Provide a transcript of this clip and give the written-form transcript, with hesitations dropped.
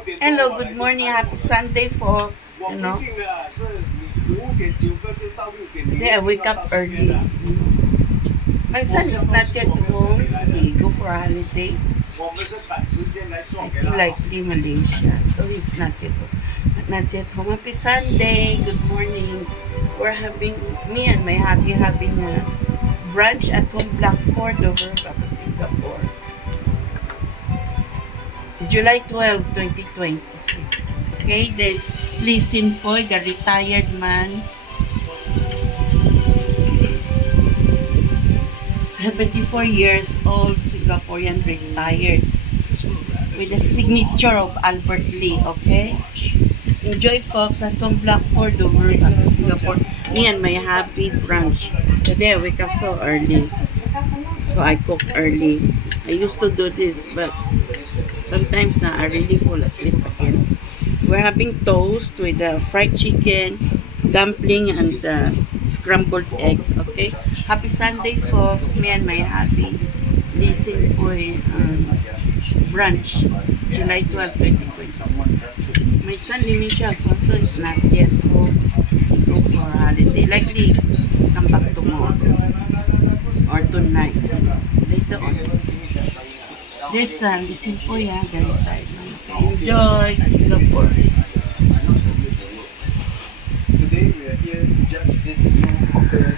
Hello, good morning. Happy Sunday, folks. Today I wake up early. My son is not yet home. He go for a holiday. I feel likely Malaysia. So he's not yet home. Happy Sunday. Good morning. Me and my hubby having a brunch at home Block 4, Dover, Singapore. July 12, 2026. Okay, there's Lee Sin Poy, the retired man. 74 years old, Singaporean retired. With the signature of Albert Lee, okay? Enjoy, folks, at home Block 4, Dover, Singapore. Me and my hubby brunch. Today I wake up so early. So I cook early. I used to do this, but sometimes I really fall asleep again. We're having toast with fried chicken, dumpling, and scrambled eggs. Okay? Happy Sunday, folks. Me and my hubby. Listen po brunch, July 12, 2026. My son, Limicia Alfonso, is not yet home. Go for a holiday. Likely come back tomorrow or tonight. Later on. There's listen po yan, the retired man. Enjoy Singapore. Today we are here to judge this new hawker